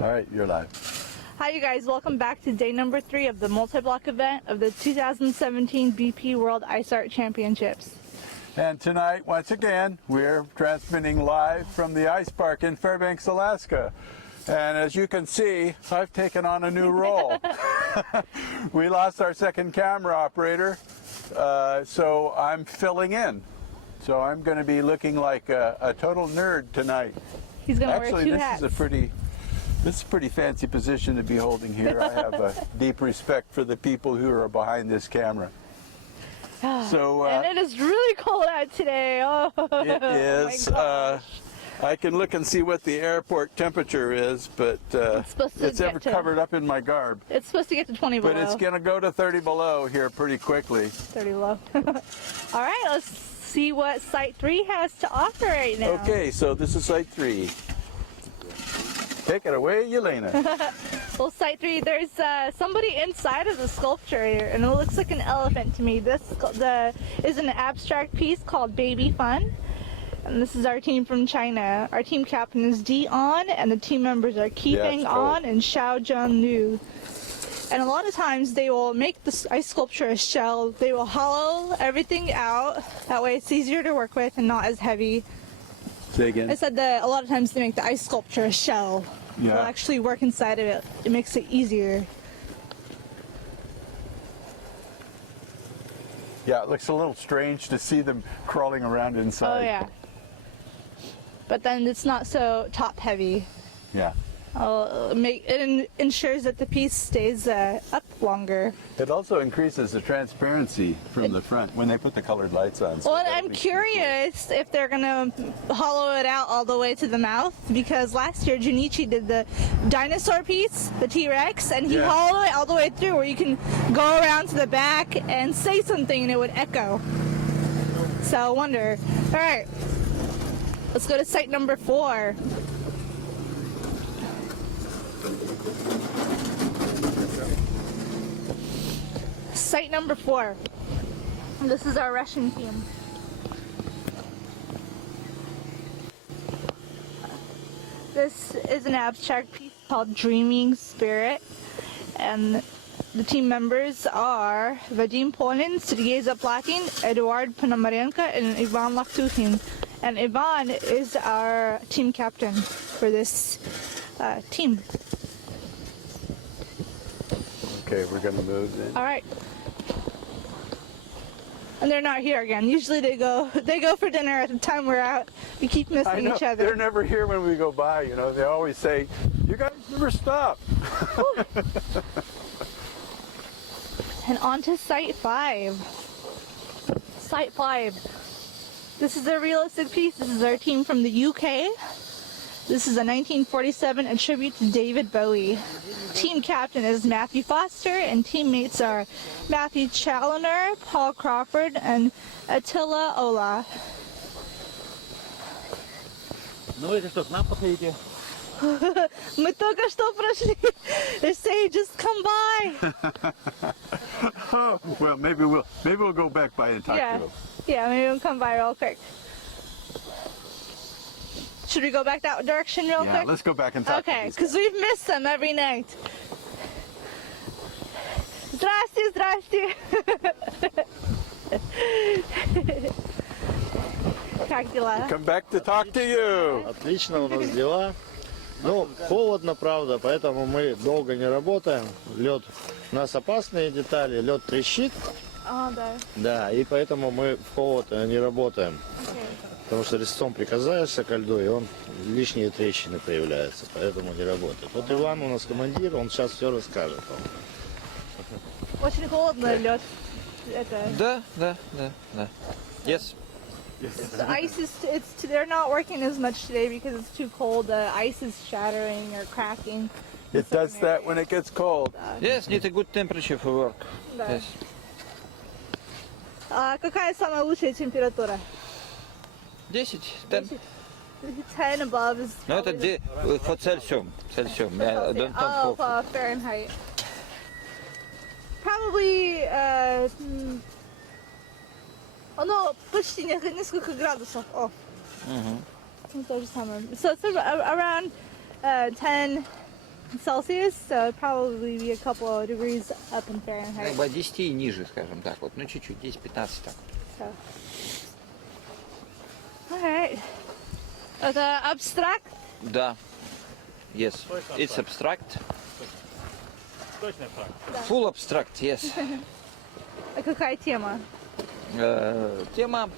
All right, you're live. Hi you guys, welcome back to day number 3 of the multi-block event of the 2017 BP World Ice Art Championships. And tonight, once again, we're transmitting live from the ice park in Fairbanks, Alaska. And as you can see, I've taken on a new role. We lost our second camera operator, so I'm filling in. So I'm going to be looking like a total nerd tonight. He's going to wear 2 hats. This is a pretty fancy position to be holding here. I have a deep respect for the people who are behind this camera. So, and it is really cold out today. Oh, it is. I can look and see what the airport temperature is, but it's ever covered up in my garb. It's supposed to get to 20 below. But it's going to go to 30 below here pretty quickly. 30 below. All right, let's see what Site 3 has to offer right now. Okay, so this is Site 3. Take it away, Yelena. Well, Site 3, there's somebody inside of the sculpture here, and it looks like an elephant to me. This is an abstract piece called Baby Fun, and this is our team from China. Our team captain is Dion, and the team members are Qifeng An and Xiao Zheng Nu. And a lot of times they will make the ice sculpture a shell. They will hollow everything out. That way it's easier to work with and not as heavy. Say again? I said that a lot of times they make the ice sculpture a shell. Yeah. They'll actually work inside of it. It makes it easier. Yeah, it looks a little strange to see them crawling around inside. Oh yeah. But then it's not so top heavy. Yeah. It ensures that the piece stays up longer. It also increases the transparency from the front when they put the colored lights on. So well, I'm curious if they're gonna hollow it out all the way to the mouth, because last year Junichi did the dinosaur piece, the T-Rex, and he hollowed it all the way through where you can go around to the back and say something and it would echo. So I wonder. All right, let's go to site number 4. Site number 4. This is our Russian team. This is an abstract piece called Dreaming Spirit, and the team members are Vadim Polin, Sergei Zaplatin, Eduard Ponomarenko, and Ivan Lakhtutin. And Ivan is our team captain for this team. Okay, we're going to move then. All right. And they're not here again. Usually they go for dinner at the time we're out. We keep missing each other. They're never here when we go by, you know. They always say, "You guys never stop." And on to Site 5. Site 5. This is a realistic piece. This is our team from the UK. This is a 1947 a tribute to David Bowie. Team captain is Matthew Foster, and teammates are Matthew Challoner, Paul Crawford, and Attila Ola. Ну это что, к нам подходите? Мы только что прошли. They say just come by. Oh, well, maybe we'll go back by and talk to them. Yeah, maybe we'll come by real quick. Should we go back that direction real quick? Yeah, let's go back and talk to Okay, these because we've missed them every night. Здрасте, здрасте. Как дела? Come back to talk to you. Отлично у нас дела. Ну, холодно, правда, поэтому мы долго не работаем. Лед, у нас опасные детали, лед трещит. Да. Да, и поэтому мы в холод не работаем. Потому что резцом прикасаешься ко льду, и он лишние трещины появляются, поэтому не работает. Вот Иван у нас командир, он сейчас все расскажет вам. Очень холодно, лед. Да. Yes. The ice they're not working as much today because it's too cold. The ice is shattering or cracking. It does that when it gets cold. Yes, need a good temperature for work. Да. Yes. Какая самая лучшая температура? 10, 10. 10 above is. No, это for Celsius. Don't Oh, talk. Fahrenheit. Probably. Ну, почти несколько градусов off. То же самое. So it's around 10 Celsius, so it'd probably be a couple of degrees up in Fahrenheit. Как бы от 10 и ниже, скажем так. Вот, ну чуть-чуть, 10-15 так. So. Alright. Это abstract? Да. Yes. It's abstract. Точно так. Full abstract, yes. А какая тема? Тема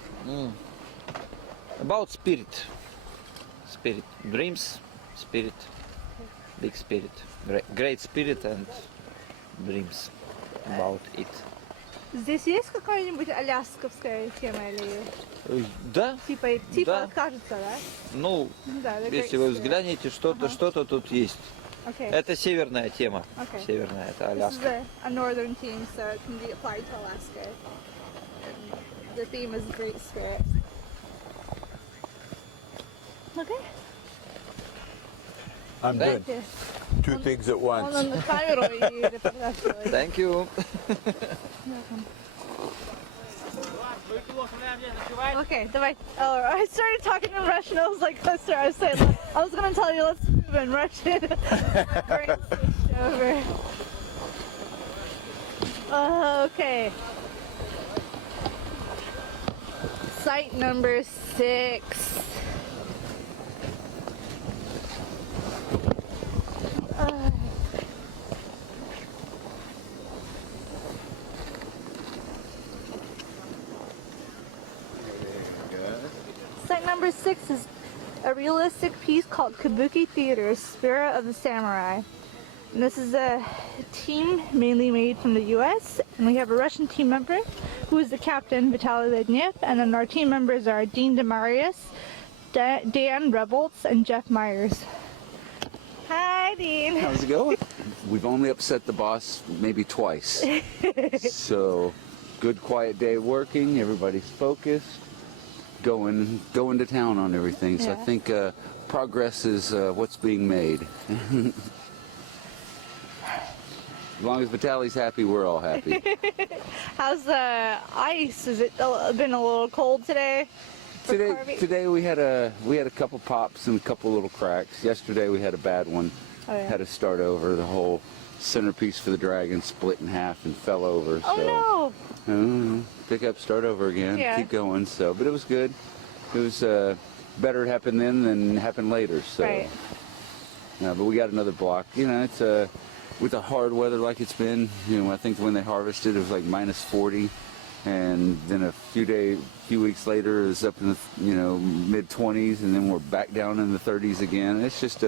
about spirit. Spirit. Dreams, spirit. Big spirit. Great spirit and dreams about it. Здесь есть какая-нибудь алясковская тема или Да, типа Да. кажется, да? ну, Да, the если Great вы Spirit. взглянете, что-то тут есть. Okay. Это северная тема. Okay. Северная, это This is Аляска. a northern team, so it can be applied to Alaska. And the theme is Great Spirit. Okay. I'm good. Yeah. Two things at Он once. на камеру и фотографировать. Thank you. Okay, давай. Oh, I started talking in Russian. I was like, I was saying, I was gonna tell you let's move in Russian. Brain switched over. Okay. Site number 6. Site number 6 is a realistic piece called Kabuki Theater, Spirit of the Samurai. And this is a team mainly made from the US, and we have a Russian team member who is the captain, Vitaly Lednev, and then our team members are Dean Demarius, Dan Rebolts, and Jeff Myers. Hi, Dean. How's it going? We've only upset the boss maybe twice. So, good quiet day working, everybody's focused, going to town on everything. So I Yeah. think progress is what's being made. As long as Vitaly's happy, we're all happy. How's the ice? Has it been a little cold today? for carving? Today we had a couple pops and a couple little cracks. Yesterday we had a bad one. Oh, yeah. Had to start over. The whole centerpiece for the dragon split in half and fell over. Oh So pick up, start over again, Yeah. keep going. So, but it was good. It was better it happened then than happened later. So, Right. But we got another block. You know, it's with the hard weather like it's been. You know, I think when they harvested it was like minus 40, and then a few weeks later it was up in the mid 20s, and then we're back down in the 30s again. It's just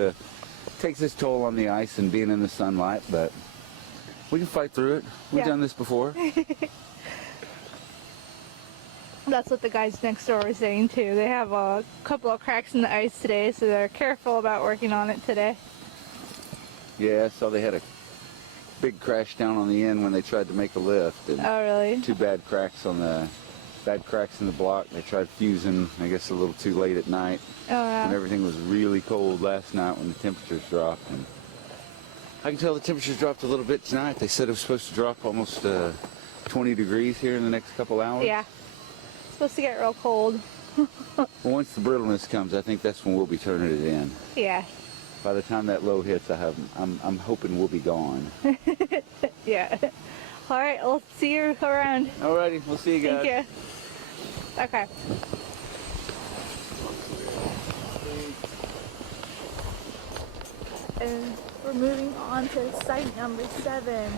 takes its toll on the ice and being in the sunlight, but we can fight through it. We've Yeah. done this before. That's what the guys next door were saying too. They have a couple of cracks in the ice today, so they're careful about working on it today. Yeah, I saw they had a big crash down on the end when they tried to make a lift, and Oh, really? two bad cracks in the block. They tried fusing, I guess, a little too late at night, Oh, and yeah. everything was really cold last night when the temperatures dropped. And I can tell the temperatures dropped a little bit tonight. They said it was supposed to drop almost 20 degrees here in the next couple hours. Yeah. It's supposed to get real cold. Well, once the brittleness comes, I think that's when we'll be turning it in. Yeah. By the time that low hits, I'm hoping we'll be gone. Yeah. All right. We'll see you around. Alrighty, we'll see you guys. Thank you. Okay. And we're moving on to site number 7.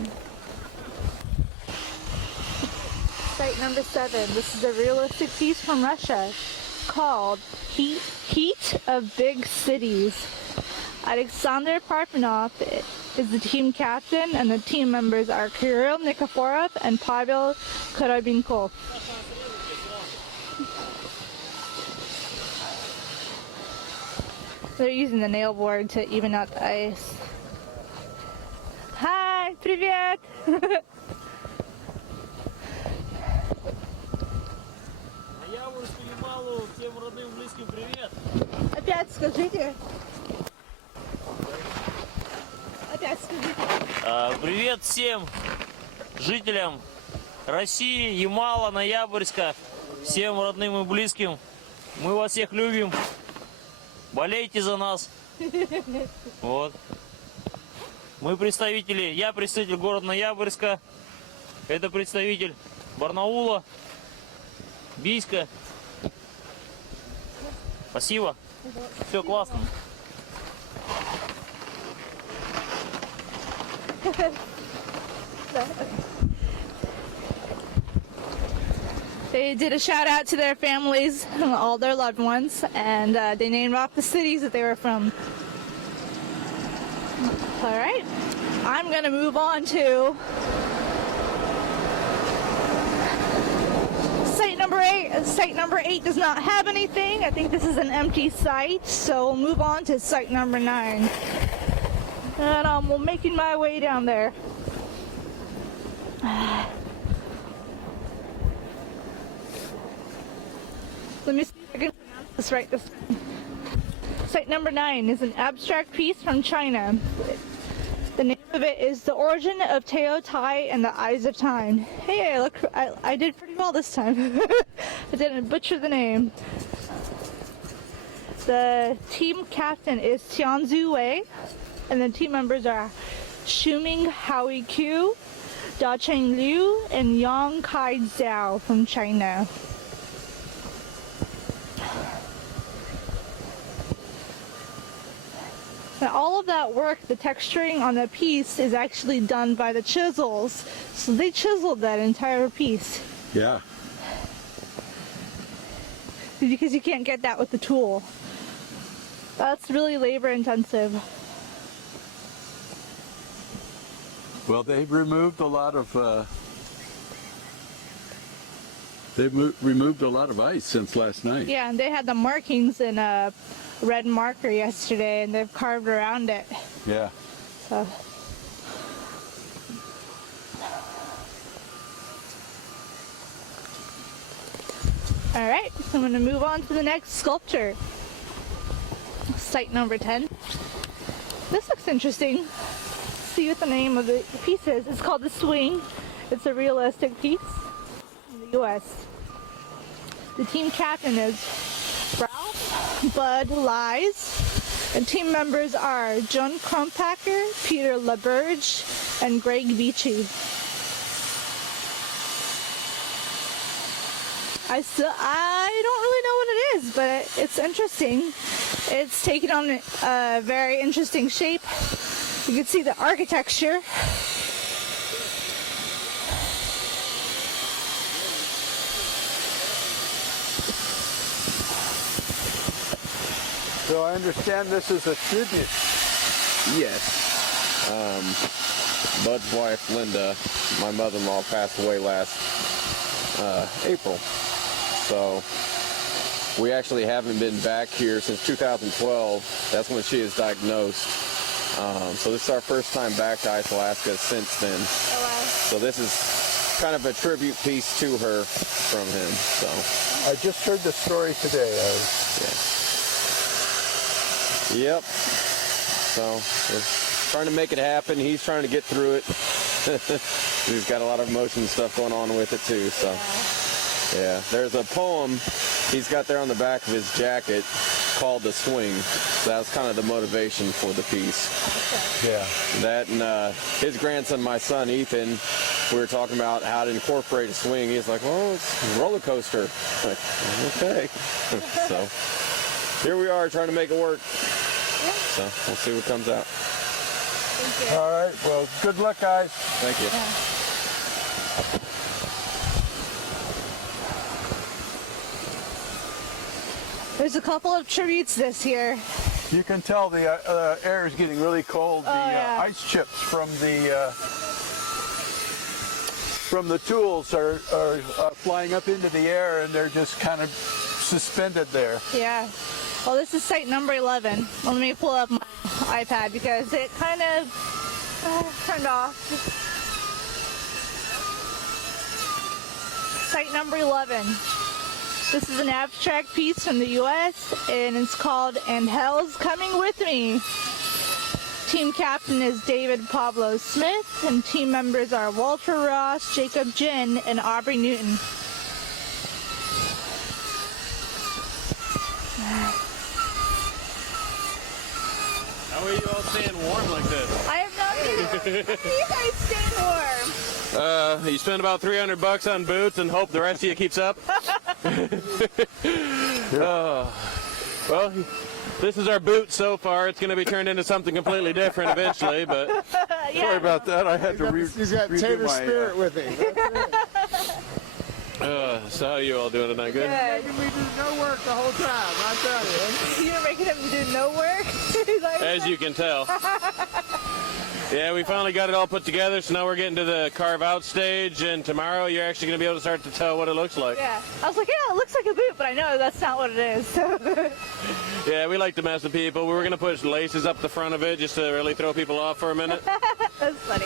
Site number 7. This is a realistic piece from Russia called Heat of Big Cities. Alexander Parfenov is the team captain, and the team members are Kirill Nikiforov and Pavel Karabinkov. They're using the nail board to even out the ice. Hi, привет! Ноябрьскую Ямалу, всем родным, близким привет. Опять скажите. Опять скажите. Привет всем жителям России, Ямала, Ноябрьска, всем родным и близким. Мы вас всех любим. Болейте за нас. Вот. Мы представители, я представитель города Ноябрьска, это представитель Барнаула, Бийска. Спасибо. Все классно. They did a shout out to their families, all their loved ones, and they named off the cities that they were from. All right, I'm gonna move on to site number 8. Site number 8 does not have anything. I think this is an empty site, so we'll move on to site number 9. And I'm making my way down there. Let me see if I can pronounce this right this time. Site number 9 is an abstract piece from China. The name of it is The Origin of Teo Tai and the Eyes of Time. Hey, look, I did pretty well this time. I didn't butcher the name. The team captain is Tianzu Wei, and the team members are Shuming Howie Q, Da Cheng Liu, and Yang Kai Zhao from China. Now all of that work, the texturing on the piece, is actually done by the chisels. So they chiseled that entire piece. Yeah. Because you can't get that with the tool. That's really labor intensive. Well, they've removed a lot of removed a lot of ice since last night. Yeah, and they had the markings in a red marker yesterday, and they've carved around it. Yeah. So. All right, so I'm going to move on to the next sculpture. Site number 10. This looks interesting. Let's see what the name of the piece is. It's called The Swing. It's a realistic piece in the U.S. The team captain is Ralph Bud Lies, and team members are John Crumpacker, Peter LaBerge, and Greg Beachy. I don't really know what it is, but it's interesting. It's taken on a very interesting shape. You can see the architecture. So I understand this is a tribute. Yes. Bud's wife, Linda, my mother-in-law, passed away last April. So we actually haven't been back here since 2012. That's when she is diagnosed. So this is our first time back to Alaska since then. Oh, wow. So this is kind of a tribute piece to her from him. So I just heard the story today. yep. So we're trying to make it happen. He's trying to get through it. He's got a lot of emotion and stuff going on with it too. So yeah, there's a poem he's got there on the back of his jacket called The Swing. So that's kind of the motivation for the piece. Yeah. That and his grandson, my son Ethan, we were talking about how to incorporate a swing. He's like, well, it's a roller coaster. I'm like, okay. So here we are trying to make it work. So we'll see what comes out. Thank you. All right. Well, good luck, guys. Thank you. There's a couple of tributes this year. You can tell the air is getting really cold. yeah. Ice chips from the tools are flying up into the air, and they're just kind of suspended there. Yeah. Well, this is site number 11. Let me pull up my iPad because it kind of turned off. Site number 11. This is an abstract piece from the U.S. and it's called And Hell's Coming With Me. Team captain is David Pablo Smith, and team members are Walter Ross, Jacob Jin, and Aubrey Newton. How are you all staying warm like this? I have no You guys stay warm. You spend about $300 on boots and hope the rest of you keeps up. Well, this is our boot so far. It's going to be turned into something completely different eventually, but Sorry about that. I had to He's got redo Tater my, Spirit with him. so how you all doing tonight? Good? Good. We do no work the whole time, I tell you. You're making him do no work? Is that what As you can tell. Yeah, we finally got it all put together, so now we're getting to the carve out stage, and tomorrow you're actually going to be able to start to tell what it looks like. Yeah. I was like, yeah, it looks like a boot, but I know that's not what it is. Yeah, we like to mess with people. We were going to put laces up the front of it just to really throw people off for a minute. That's funny.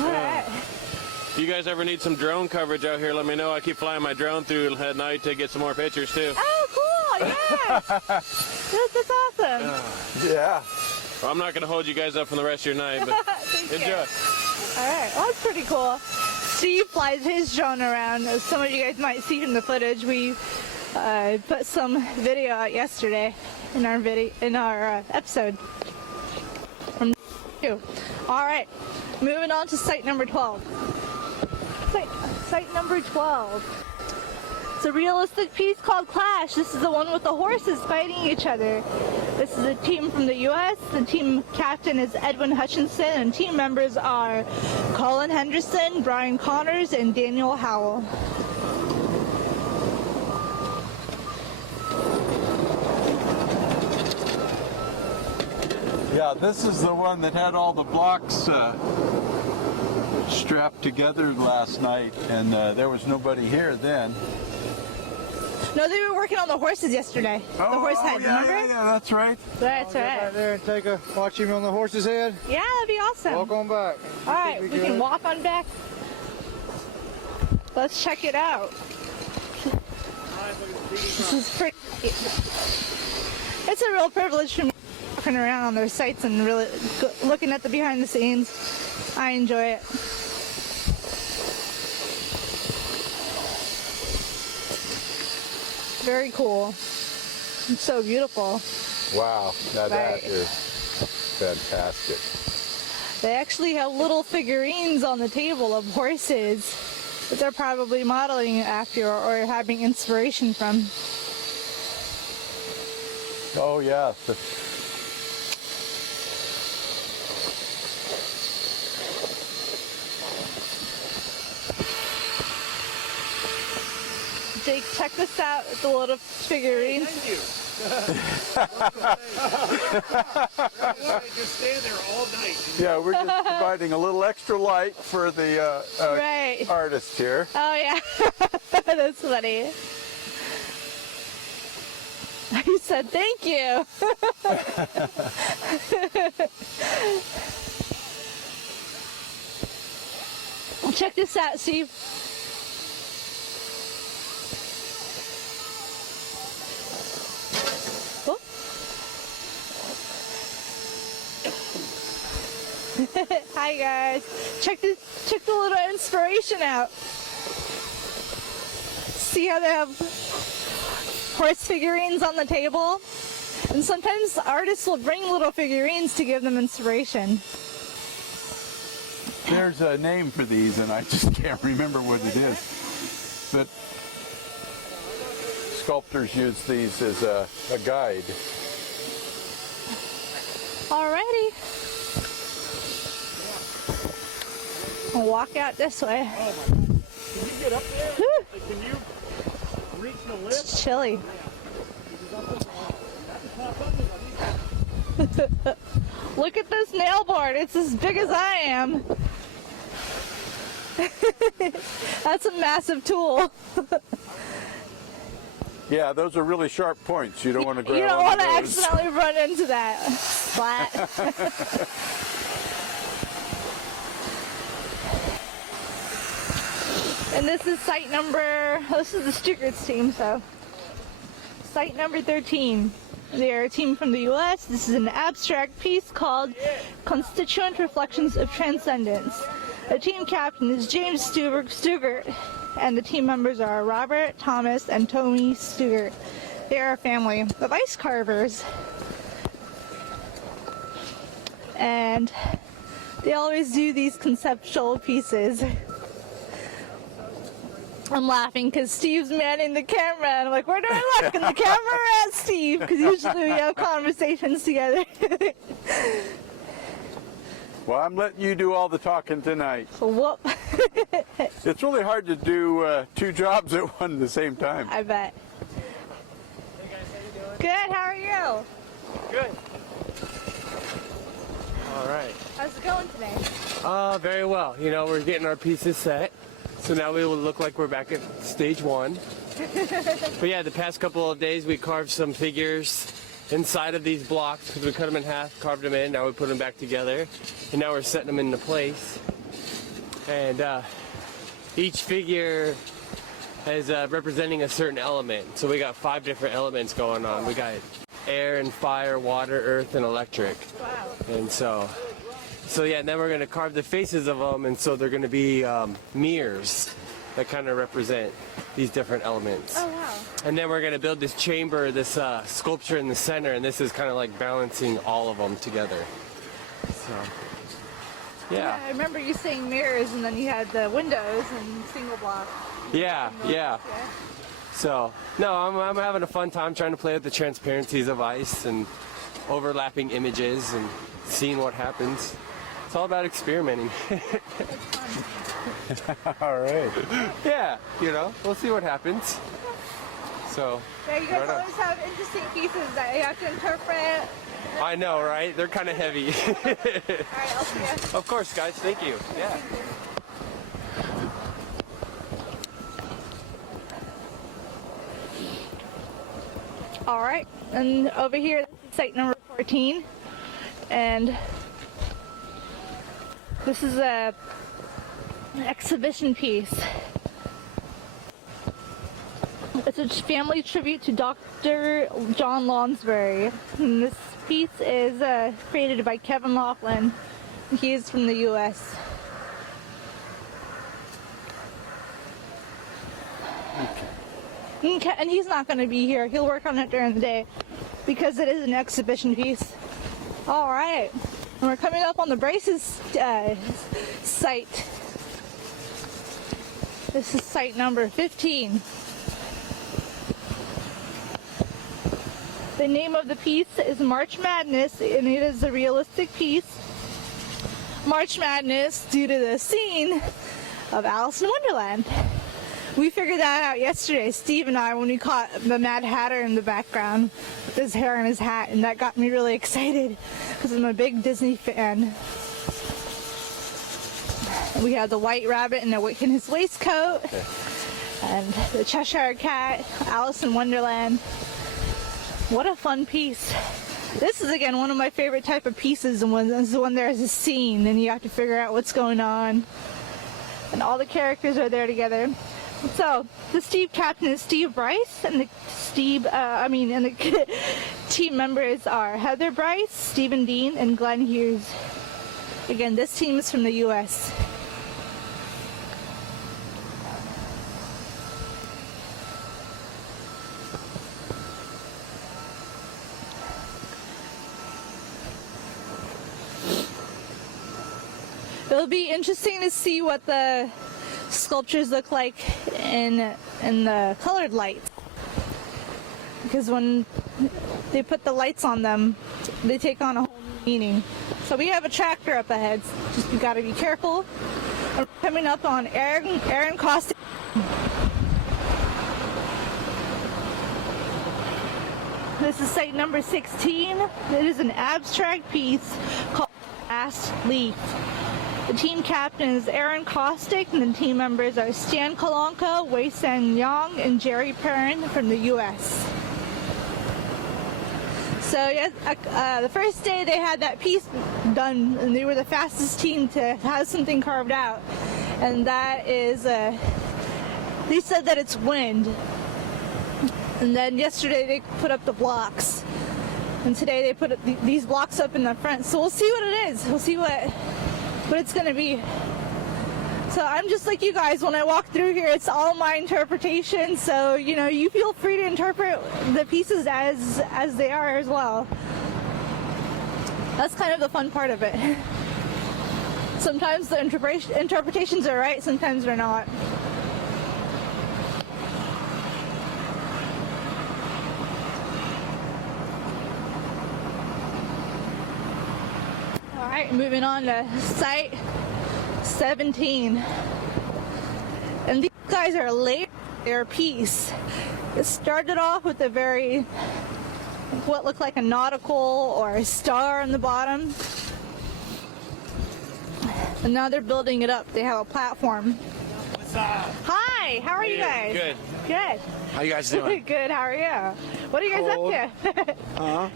All right. If you guys ever need some drone coverage out here, let me know. I keep flying my drone through at night to get some more pictures, too. Oh, cool. Yeah. That's awesome. Yeah. Well, I'm not going to hold you guys up for the rest of your night, but Thank you. enjoy. All right. Well, that's pretty cool. Steve flies his drone around. As some of you guys might see from the footage, we put some video out yesterday in our episode. From you. All right. Moving on to site number 12. Site number 12. It's a realistic piece called Clash. This is the one with the horses fighting each other. This is a team from the U.S. The team captain is Edwin Hutchinson, and team members are Colin Henderson, Brian Connors, and Daniel Howell. Yeah, this is the one that had all the blocks strapped together last night, and there was nobody here then. No, they were working on the horses yesterday. The horse head, yeah, remember? Yeah, that's right. That's Get right. right there and watch him on the horse's head. Yeah, that'd be awesome. Walk on back. All right, we can walk on back. Let's check it out. This is pretty. It's a real privilege for me walking around on their sites and really looking at the behind the scenes. I enjoy it. Very cool. It's so beautiful. Wow, now Right. that is fantastic. They actually have little figurines on the table of horses that they're probably modeling after or having inspiration from. Oh, yeah. Jake, check this out, the little figurines. Thank you. Just stand there all night. Yeah, we're just providing a little extra light for the Right. artist here. Oh, yeah. That's funny. He said, thank you. Check this out, Steve. Oh. Hi guys. Check the little inspiration out. See how they have horse figurines on the table? And sometimes artists will bring little figurines to give them inspiration. There's a name for these, and I just can't remember what it is. But sculptors use these as a guide. Alrighty. I'll walk out this way. Can you get up there? Whew, Can you reach the lift? it's chilly. Look at this nail board. It's as big as I am. That's a massive tool. Yeah, those are really sharp points. You don't want to grab You don't onto want to those. accidentally run into that. Splat. And this is site number, this is the Stugert's team, so. Site number 13. They're a team from the U.S. This is an abstract piece called Constituent Reflections of Transcendence. The team captain is James Stugert, and the team members are Robert, Thomas, and Tony Stugert. They are a family of ice carvers. and they always do these conceptual pieces. I'm laughing because Steve's manning the camera, and I'm like, where do I look? And the camera at Steve, because usually we have conversations together. Well, I'm letting you do all the talking tonight. So whoop. It's really hard to do two jobs at one at the same time. I bet. Good, how are you? Good. All right. How's it going today? Very well. You know, we're getting our pieces set. So now we will look like we're back at stage one. But yeah, the past couple of days we carved some figures inside of these blocks because we cut them in half, carved them in, now we put them back together. And now we're setting them into place. And each figure is representing a certain element. So we got 5 different elements going on. We got air and fire, water, earth, and electric. Wow. And so yeah, and then we're going to carve the faces of them, and so they're going to be mirrors that kind of represent these different elements. Oh, wow. And then we're going to build this chamber, this sculpture in the center, and this is kind of like balancing all of them together. So, yeah. I remember you saying mirrors, and then you had the windows and single block. Yeah. So, no, I'm having a fun time trying to play with the transparencies of ice and overlapping images and seeing what happens. It's all about experimenting. All right. Yeah, you know, we'll see what happens. So, Yeah, you guys right on. always have interesting pieces that you have to interpret. I know, right? They're kind of heavy. All right, I'll see you. Of course, guys. Thank you. Yeah. All right, and over here, this is site number 14, and this is an exhibition piece. It's a family tribute to Dr. John Lonsbury. And this piece is created by Kevin Laughlin. He is from the U.S. Okay, and he's not going to be here. He'll work on it during the day because it is an exhibition piece. All right, and we're coming up on the braces site. This is site number 15. The name of the piece is March Madness, and it is a realistic piece. March Madness due to the scene of Alice in Wonderland. We figured that out yesterday, Steve and I, when we caught the Mad Hatter in the background with his hair and his hat, and that got me really excited because I'm a big Disney fan. We have the White Rabbit in his waistcoat, and the Cheshire Cat, Alice in Wonderland. What a fun piece. This is, again, one of my favorite type of pieces, and when there's a scene and you have to figure out what's going on. And all the characters are there together. So, the Steve captain is Steve Bryce, and the team members are Heather Bryce, Stephen Dean, and Glenn Hughes. Again, this team is from the U.S. It'll be interesting to see what the sculptures look like in the colored lights, because when they put the lights on them, they take on a whole new meaning. So we have a tractor up ahead. Just you got to be careful. We're coming up on Aaron Costa. This is site number 16. It is an abstract piece called Last Leaf. The team captain is Aaron Kostick, and the team members are Stan Kolonka, Wei Sen Yang, and Jerry Perrin from the U.S. So yes, the first day they had that piece done, and they were the fastest team to have something carved out. And that is, they said that it's wind. And then yesterday they put up the blocks. And today they put these blocks up in the front. So we'll see what it is. We'll see what it's going to be. So I'm just like you guys. When I walk through here, it's all my interpretation. So, you know, you feel free to interpret the pieces as they are as well. That's kind of the fun part of it. Sometimes the interpretations are right, sometimes they're not. All right, moving on to site 17. And these guys are layered their piece. It started off with a very, what looked like a nautical or a star on the bottom. And now they're building it up. They have a platform. What's up? Hi, how are you guys? Good. Good. How you guys doing? Good, how are you? What are you guys up to? Huh?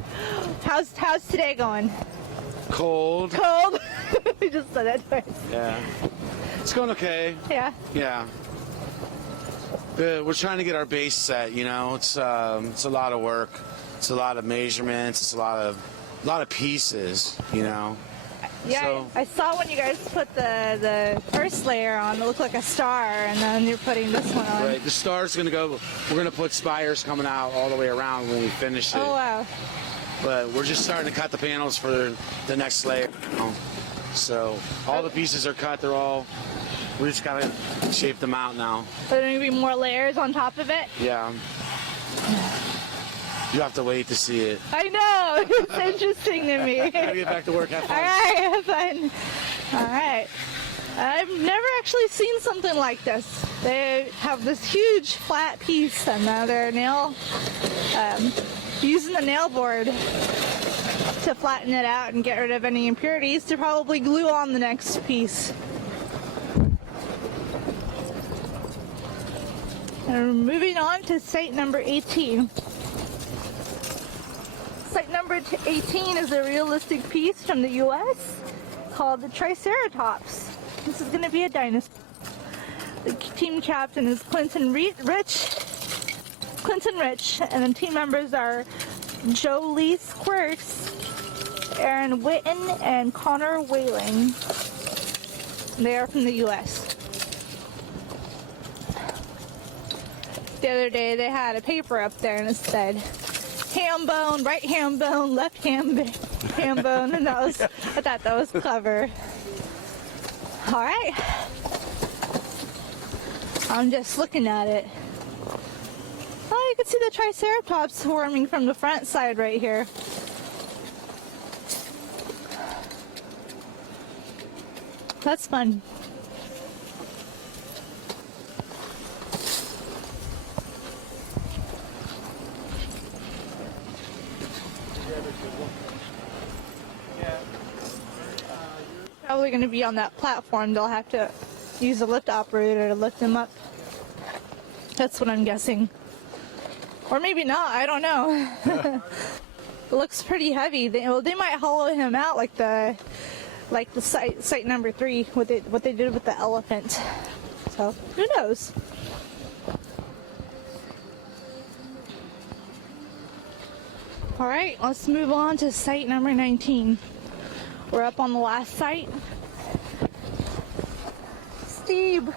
How's today going? Cold. Cold? You just said that twice. Yeah. It's going okay. Yeah. Yeah. We're trying to get our base set. You know, it's a lot of work. It's a lot of measurements. It's a lot of pieces. You know. Yeah, So- I saw when you guys put the first layer on, it looked like a star, and then you're putting this one on. Right. The star's gonna go. We're gonna put spires coming out all the way around when we finish it. Oh, wow. But we're just starting to cut the panels for the next layer. So all the pieces are cut. We just gotta shape them out now. Are there going to be more layers on top of it? Yeah. You have to wait to see it. I know. It's interesting to me. Gotta get back to work. Have All fun. right, have fun. All right. I've never actually seen something like this. They have this huge flat piece, and now they're using the nail board to flatten it out and get rid of any impurities to probably glue on the next piece. And moving on to site number 18. Site number 18 is a realistic piece from the U.S. called the Triceratops. This is going to be a dinosaur. The team captain is Clinton Rich, and the team members are Joe Lee Squirks, Aaron Witten, and Connor Whaling. They are from the U.S. The other day they had a paper up there and it said ham bone, right ham bone, left ham bone, and I thought that was clever. All right, I'm just looking at it. Oh, you can see the Triceratops forming from the front side right here. That's fun. Probably going to be on that platform. They'll have to use a lift operator to lift them up. That's what I'm guessing. Or maybe not. I don't know. It looks pretty heavy. They might hollow him out like the site number 3, what they did with the elephant. So who knows? All right, let's move on to site number 19. We're up on the last site. Steve.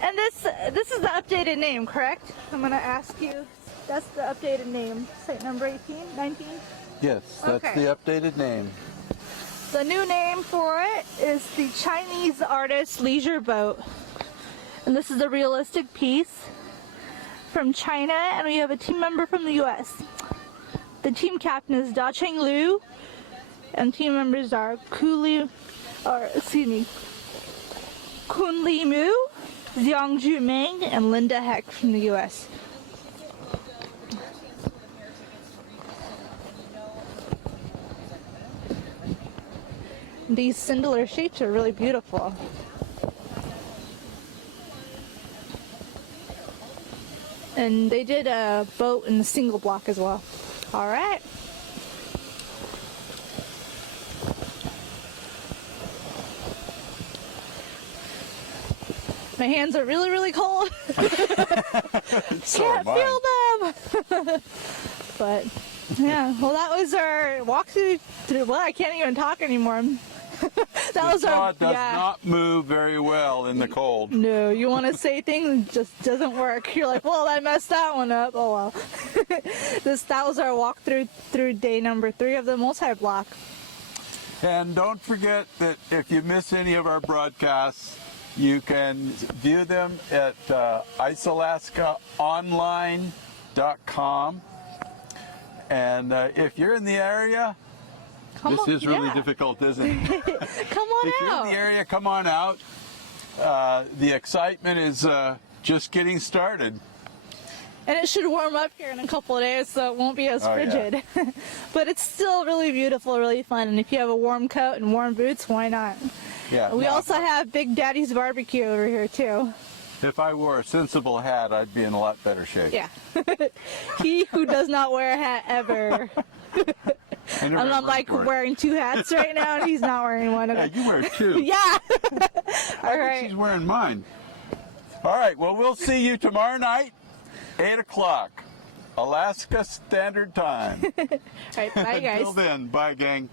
And this is the updated name, correct? I'm going to ask you. That's the updated name. Site number 18, 19? Yes, that's Okay. the updated name. The new name for it is the Chinese Artist Leisure Boat. And this is a realistic piece from China, and we have a team member from the U.S. The team captain is Da Cheng Liu, and team members are Kun Li Mu, Xiang Ju Meng, and Linda Heck from the U.S. These singular shapes are really beautiful. And they did a boat in the single block as well. All right. My hands are really, really cold. So Can't am I. feel them. But yeah, well, that was our walkthrough. Well, I can't even talk anymore. That was Jaw our does not move very well in the cold. No, you want to say things, it just doesn't work. You're like, well, I messed that one up. Oh well. That was our walkthrough through day number 3 of the multi-block. And don't forget that if you miss any of our broadcasts, you can view them at icealaskaonline.com. And if you're in the area, this is really difficult, isn't it? Come on If you're out. in the area, come on out. The excitement is just getting started. And it should warm up here in a couple of days, so it won't be as Oh, yeah. frigid. But it's still really beautiful, really fun. And if you have a warm coat and warm boots, why not? Yeah. We now, also have Big Daddy's Barbecue over here, too. if I wore a sensible hat, I'd be in a lot better shape. Yeah. He who does not wear a hat ever. And I'm like wearing 2 hats right now, and he's not wearing one. Yeah, you wear 2. Yeah. All She's right. wearing mine. All right. Well, we'll see you tomorrow night, 8 o'clock, Alaska Standard Time. All right. Bye, guys. Until then, bye, gang.